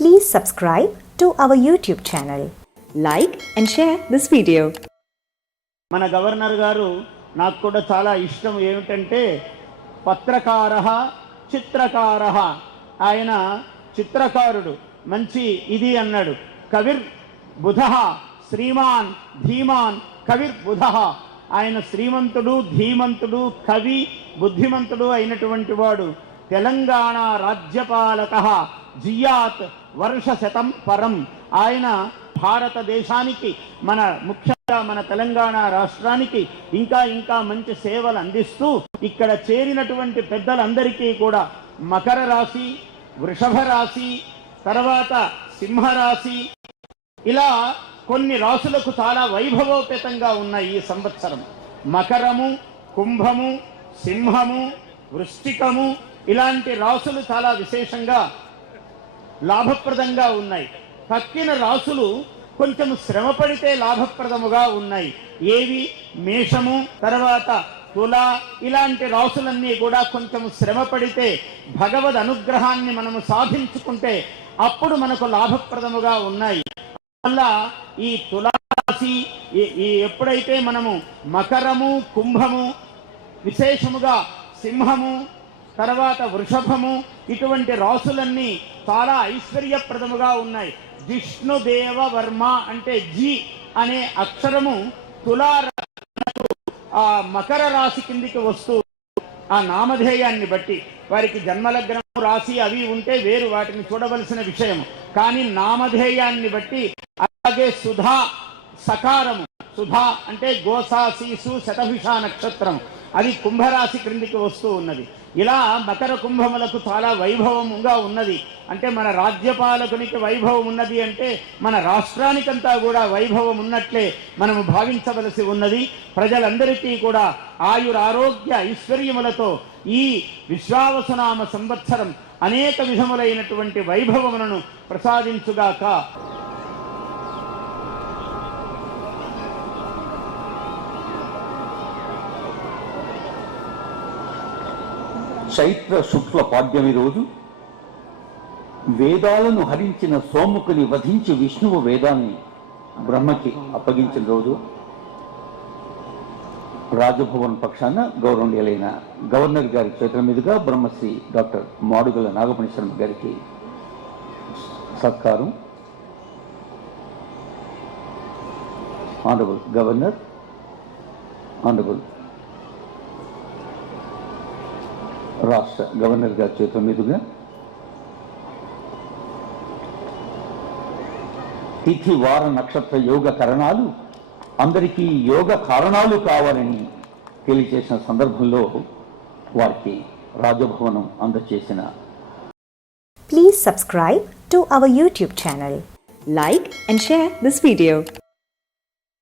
Please subscribe to our YouTube channel. Like and share this video మన governor గారు నాకు కూడా చాలా ఇష్టం ఏమిటంటే పత్రకార చిత్రకార ఆయన చిత్రకారుడు మంచి ఇది అన్నాడు. కవిర్ బుధ శ్రీమాన్ ధీమాన్ కవిర్ బుధ. ఆయన శ్రీమంతుడు ధీమంతుడు కవి బుద్ధిమంతుడు అయినటువంటి వాడు. తెలంగాణ రాజ్యపాలక జియాత్ వర్ష శతం పరం. ఆయన భారతదేశానికి మన ముఖ్యంగా మన తెలంగాణ రాష్ట్రానికి ఇంకా ఇంకా మంచి సేవలు అందిస్తూ ఇక్కడ చేరినటువంటి పెద్దలందరికీ కూడా మకర రాశి వృషభ రాశి తర్వాత సింహరాశి ఇలా కొన్ని రాసులకు చాలా వైభవోపేతంగా ఉన్నాయి ఈ సంవత్సరం. మకరము కుంభము సింహము వృష్టికము ఇలాంటి రాసులు చాలా విశేషంగా లాభప్రదంగా ఉన్నాయి. తక్కిన రాసులు కొంచెం శ్రమ పడితే లాభప్రదముగా ఉన్నాయి. ఏవి? మేషము తర్వాత తుల ఇలాంటి రాసులన్నీ కూడా కొంచెం శ్రమ పడితే భగవద్ అనుగ్రహాన్ని మనము సాధించుకుంటే అప్పుడు మనకు లాభప్రదముగా ఉన్నాయి. వల్ల ఈ తులారాశి ఈ ఎప్పుడైతే మనము మకరము కుంభము విశేషముగా సింహము తర్వాత వృషభము ఇటువంటి రాసులన్నీ చాలా ఐశ్వర్యప్రదముగా ఉన్నాయి. విష్ణుదేవ వర్మ అంటే జి అనే అక్షరము తులా ఆ మకర రాశి కిందికి వస్తూ ఆ నామధేయాన్ని బట్టి వారికి జన్మలగ్నం రాశి అవి ఉంటే వేరు వాటిని చూడవలసిన విషయం కానీ నామధేయాన్ని బట్టి అలాగే సుధా సకారము సుధా అంటే గోసాశీసు శతభిష నక్షత్రం. అది కుంభరాశి క్రిందికి వస్తూ ఉన్నది. ఇలా మకర కుంభములకు చాలా వైభవముగా ఉన్నది. అంటే మన రాజ్యపాలకునికి వైభవం ఉన్నది అంటే మన రాష్ట్రానికంతా కూడా వైభవం ఉన్నట్లే మనము భావించవలసి ఉన్నది. ప్రజలందరికీ కూడా ఆయురారోగ్య ఐశ్వర్యములతో ఈ విశ్వావసనామ సంవత్సరం అనేక విధములైనటువంటి వైభవములను ప్రసాదించుగాక. చైత్ర శుక్ల పాడ్యమి రోజు వేదాలను హరించిన సోముకుని వధించి విష్ణువు వేదాన్ని బ్రహ్మకి అప్పగించిన రోజు. రాజభవన్ పక్షాన గౌరవనీయులైన గవర్నర్ గారి చేతుల మీదుగా బ్రహ్మశ్రీ డాక్టర్ మాడుగుల నాగమణి శర్మ గారికి సత్కారం. ఆనరబుల్ గవర్నర్ ఆనరబుల్ రాష్ట్ర గవర్నర్ గారి చేతుల మీదుగా తిథి వార నక్షత్ర యోగ కరణాలు అందరికీ యోగ కారణాలు కావాలని తెలియచేసిన సందర్భంలో వారికి రాజభవనం అందచేసిన please subscribe to our YouTube channel like and share this video